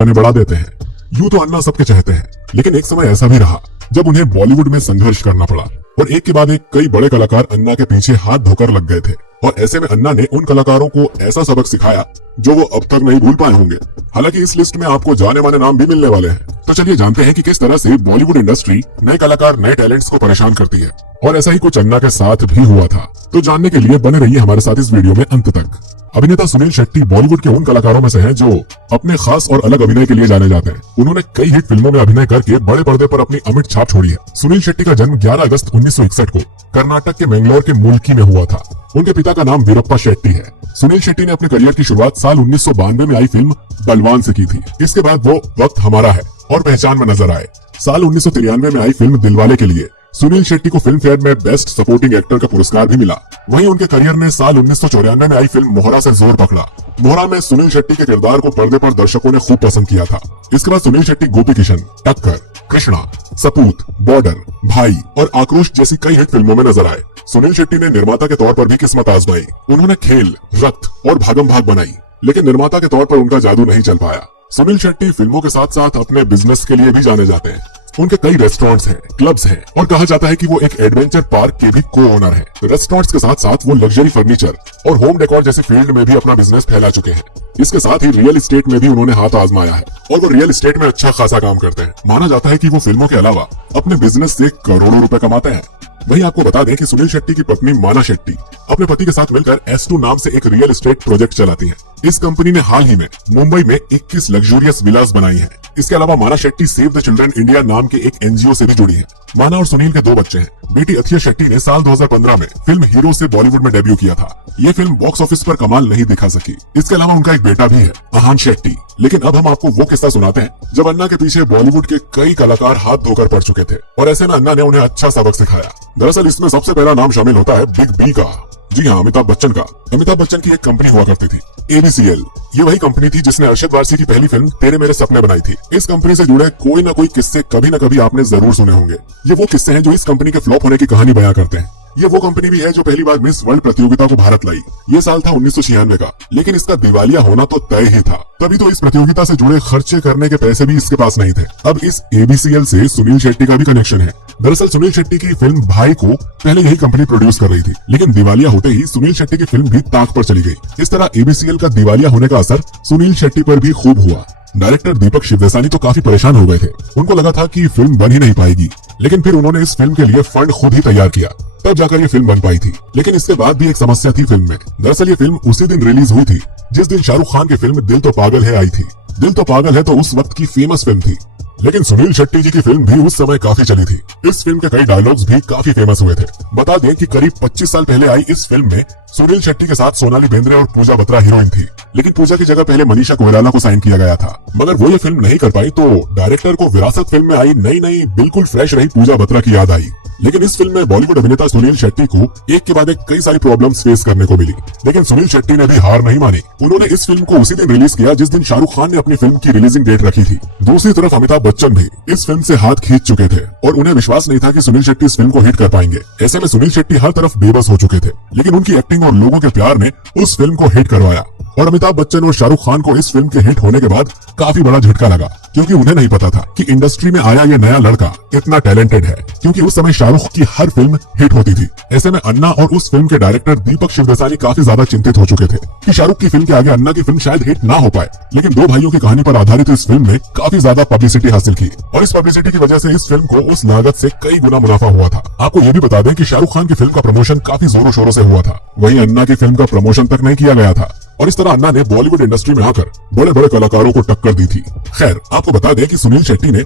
बने बढ़ा देते हैं। यूं तो अन्ना सबके चाहते हैं, लेकिन एक समय ऐसा भी रहा जब उन्हें बॉलीवुड में संघर्ष करना पड़ा और एक के बाद एक कई बड़े कलाकार अन्ना के पीछे हाथ धोकर लग गए थे। और ऐसे में अन्ना ने उन कलाकारों को ऐसा सबक सिखाया जो वो अब तक नहीं भूल पाए होंगे। हालांकि इस लिस्ट में आपको जाने माने नाम भी मिलने वाले हैं। तो चलिए जानते हैं कि किस तरह से बॉलीवुड इंडस्ट्री नए कलाकार, नए टैलेंट्स को परेशान करती है। और ऐसा ही कुछ अन्ना के साथ भी हुआ था। तो जानने के लिए बने रहिए हमारे साथ इस वीडियो में अंत तक। अभिनेता सुनील शेट्टी बॉलीवुड के उन कलाकारों में से हैं जो अपने खास और अलग अभिनय के लिए जाने जाते हैं। उन्होंने कई हिट फिल्मों में अभिनय करके बड़े पर्दे पर अपनी अमिट छाप छोड़ी है। सुनील शेट्टी का जन्म 11 अगस्त 1961 को कर्नाटक के मैंगलोर के मुल्की में हुआ था। उनके पिता का नाम वीरप्पा शेट्टी है। सुनील शेट्टी ने अपने करियर की शुरुआत साल 1992 में आई फिल्म बलवान से की थी। इसके बाद वो वक्त हमारा है और पहचान में नजर आए। साल 1993 में आई फिल्म दिलवाले के लिए सुनील शेट्टी को फिल्म फेयर में बेस्ट सपोर्टिंग एक्टर का पुरस्कार भी मिला। वहीं उनके करियर ने साल 1994 में आई फिल्म मोहरा से जोर पकड़ा। मोहरा में सुनील शेट्टी के किरदार को पर्दे पर दर्शकों ने खूब पसंद किया था। इसके बाद सुनील शेट्टी गोपी किशन, टक्कर, कृष्णा, सपूत, बॉर्डर, भाई और आक्रोश जैसी कई हिट फिल्मों में नजर आए। सुनील शेट्टी ने निर्माता के तौर पर भी किस्मत आजमाई। उन्होंने खेल, रक्त और भागम भाग बनाई, लेकिन निर्माता के तौर पर उनका जादू नहीं चल पाया। सुनील शेट्टी फिल्मों के साथ साथ अपने बिजनेस के लिए भी जाने जाते हैं। उनके कई रेस्टोरेंट्स हैं, क्लब्स हैं और कहा जाता है कि वो एक एडवेंचर पार्क के भी को ओनर हैं। रेस्टोरेंट्स के साथ साथ वो लग्जरी फर्नीचर और होम डेकोर जैसी फील्ड में भी अपना बिजनेस फैला चुके हैं। इसके साथ ही रियल एस्टेट में भी उन्होंने हाथ आजमाया है और वो रियल एस्टेट में अच्छा खासा काम करते हैं। माना जाता है कि वो फिल्मों के अलावा अपने बिजनेस से करोड़ों रुपए कमाते हैं। वहीं आपको बता दें कि सुनील शेट्टी की पत्नी माना शेट्टी अपने पति के साथ मिलकर S2 नाम से एक रियल एस्टेट प्रोजेक्ट चलाती है। इस कंपनी ने हाल ही में मुंबई में 21 लग्जूरियस विलास बनाई हैं। इसके अलावा माना Shetty save the children India नाम के एक NGO से भी जुड़ी है। माना और सुनील के 2 बच्चे हैं। बेटी अथिया शेट्टी ने साल 2015 में फिल्म हीरो से बॉलीवुड में डेब्यू किया था। ये फिल्म बॉक्स ऑफिस पर कमाल नहीं दिखा सकी। इसके अलावा उनका एक बेटा भी है, अहान शेट्टी। लेकिन अब हम आपको वो किस्सा सुनाते हैं जब अन्ना के पीछे बॉलीवुड के कई कलाकार हाथ धोकर पड़ चुके थे और ऐसे में अन्ना ने उन्हें अच्छा सबक सिखाया। दरअसल इसमें सबसे पहला नाम शामिल होता है बिग बी का। जी हाँ, अमिताभ बच्चन का। अमिताभ बच्चन की एक कंपनी हुआ करती थी, ABCL। ये वही कंपनी थी जिसने अरशद वारसी की पहली फिल्म तेरे मेरे सपने बनाई थी। इस कंपनी से जुड़े कोई ना कोई किस्से कभी न कभी आपने जरूर सुने होंगे। ये वो किस्से हैं जो इस कंपनी के फ्लॉप होने की कहानी बयां करते हैं। ये वो कंपनी भी है जो पहली बार मिस वर्ल्ड प्रतियोगिता को भारत लाई। ये साल था 1996 का, लेकिन इसका दिवालिया होना तो तय ही था। तभी तो इस प्रतियोगिता से जुड़े खर्चे करने के पैसे भी इसके पास नहीं थे। अब इस ABCL से सुनील शेट्टी का भी कनेक्शन है। दरअसल सुनील शेट्टी की फिल्म भाई को पहले यही कंपनी प्रोड्यूस कर रही थी, लेकिन दिवालिया होते ही सुनील शेट्टी की फिल्म भी ताक पर चली गई। इस तरह ABCL का दिवालिया होने का असर सुनील शेट्टी पर भी खूब हुआ। डायरेक्टर दीपक शिवदेसानी तो काफी परेशान हो गए थे। उनको लगा था कि फिल्म बन ही नहीं पाएगी, लेकिन फिर उन्होंने इस फिल्म के लिए फंड खुद ही तैयार किया, तब जाकर ये फिल्म बन पाई थी। लेकिन इसके बाद भी एक समस्या थी फिल्म में। दरअसल ये फिल्म उसी दिन रिलीज हुई थी जिस दिन शाहरुख खान की फिल्म दिल तो पागल है आई थी। दिल तो पागल है तो उस वक्त की फेमस फिल्म थी, लेकिन सुनील शेट्टी जी की फिल्म भी उस समय काफी चली थी। इस फिल्म के कई डायलॉग्स भी काफी फेमस हुए थे। बता दें कि करीब 25 साल पहले आई इस फिल्म में सुनील शेट्टी के साथ सोनाली बेंद्रे और पूजा बत्रा हीरोइन थी, लेकिन पूजा की जगह पहले मनीषा कोइराला को साइन किया गया था। मगर वो ये फिल्म नहीं कर पाई तो डायरेक्टर को विरासत फिल्म में आई नई बिल्कुल फ्रेश रही पूजा बत्रा की याद आई। लेकिन इस फिल्म में बॉलीवुड अभिनेता सुनील शेट्टी को एक के बाद एक कई सारी प्रॉब्लम्स फेस करने को मिली, लेकिन सुनील शेट्टी ने भी हार नहीं मानी। उन्होंने इस फिल्म को उसी दिन रिलीज किया जिस दिन शाहरुख खान ने अपनी फिल्म की रिलीजिंग डेट रखी थी। दूसरी तरफ अमिताभ बच्चन भी इस फिल्म से हाथ खींच चुके थे और उन्हें विश्वास नहीं था कि सुनील शेट्टी इस फिल्म को हिट कर पाएंगे। ऐसे में सुनील शेट्टी हर तरफ बेबस हो चुके थे, लेकिन उनकी एक्टिंग और लोगों के प्यार ने उस फिल्म को हिट करवाया। और अमिताभ बच्चन और शाहरुख खान को इस फिल्म के हिट होने के बाद काफी बड़ा झटका लगा, क्योंकि उन्हें नहीं पता था कि इंडस्ट्री में आया ये नया लड़का इतना टैलेंटेड है, क्योंकि उस समय शाहरुख की हर फिल्म हिट होती थी। ऐसे में अन्ना और उस फिल्म के डायरेक्टर दीपक शिवदेसानी काफी ज्यादा चिंतित हो चुके थे कि शाहरुख की फिल्म के आगे अन्ना की फिल्म शायद हिट ना हो पाए। लेकिन 2 भाइयों की कहानी पर आधारित इस फिल्म ने काफी ज्यादा पब्लिसिटी हासिल की और इस पब्लिसिटी की वजह से इस फिल्म को उस लागत से कई गुना मुनाफा हुआ था। आपको ये भी बता दें कि शाहरुख खान की फिल्म का प्रमोशन काफी जोरों शोरों से हुआ था, वहीं अन्ना की फिल्म का प्रमोशन तक नहीं किया गया था। और इस तरह अन्ना ने बॉलीवुड इंडस्ट्री में आकर बड़े बड़े कलाकारों को टक्कर दी थी। खैर, आपको बता दें कि सुनील शेट्टी ने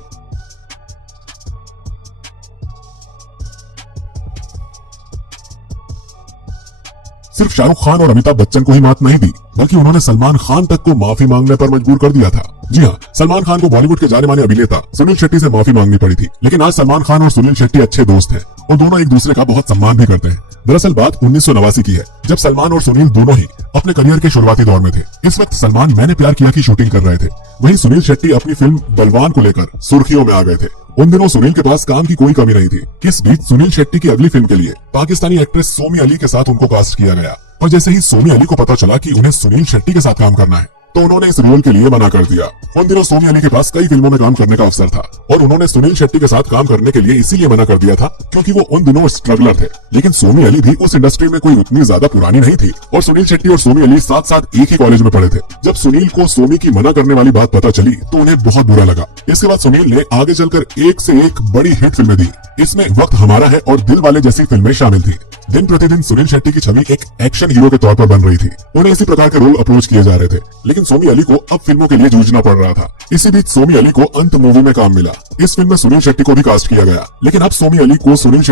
सिर्फ शाहरुख खान और अमिताभ बच्चन को ही मात नहीं दी, बल्कि उन्होंने सलमान खान तक को माफी मांगने पर मजबूर कर दिया था। जी हाँ, सलमान खान को बॉलीवुड के जाने माने अभिनेता सुनील शेट्टी से माफी मांगनी पड़ी थी। लेकिन आज सलमान खान और सुनील शेट्टी अच्छे दोस्त हैं और दोनों एक दूसरे का बहुत सम्मान भी करते हैं। दरअसल बात 1989 की है, जब सलमान और सुनील दोनों ही अपने करियर के शुरुआती दौर में थे। इस वक्त सलमान मैंने प्यार किया की शूटिंग कर रहे थे, वहीं सुनील शेट्टी अपनी फिल्म बलवान को लेकर सुर्खियों में आ गए थे। उन दिनों सुनील के पास काम की कोई कमी नहीं थी। इस बीच सुनील शेट्टी की अगली फिल्म के लिए पाकिस्तानी एक्ट्रेस सोमी अली के साथ उनको कास्ट किया गया और जैसे ही सोमी अली को पता चला कि उन्हें सुनील शेट्टी के साथ काम करना है, तो उन्होंने इस रोल के लिए मना कर दिया। उन दिनों सोमी अली के पास कई फिल्मों में काम करने का अवसर था और उन्होंने सुनील शेट्टी के साथ काम करने के लिए इसीलिए मना कर दिया था क्योंकि वो उन दिनों स्ट्रगलर थे। लेकिन सोमी अली भी उस इंडस्ट्री में कोई उतनी ज्यादा पुरानी नहीं थी और सुनील शेट्टी और सोमी अली साथ साथ एक ही कॉलेज में पढ़े थे। जब सुनील को सोमी की मना करने वाली बात पता चली तो उन्हें बहुत बुरा लगा। इसके बाद सुनील ने आगे चलकर एक से एक बड़ी हिट फिल्में दी। इसमें वक्त हमारा है और दिल वाले जैसी फिल्में शामिल थी। दिन प्रतिदिन सुनील शेट्टी की छवि एक एक्शन हीरो के तौर पर बन रही थी। उन्हें इसी प्रकार के रोल अप्रोच किए जा रहे थे, लेकिन सोमी अली को अब फिल्मों के लिए जूझना पड़ रहा था। इसी बीच सोमी अली को अंत मूवी में काम मिला। इस फिल्म में सुनील शेट्टी को भी कास्ट किया गया, लेकिन अब सोमी अली को सुनील शेट्टी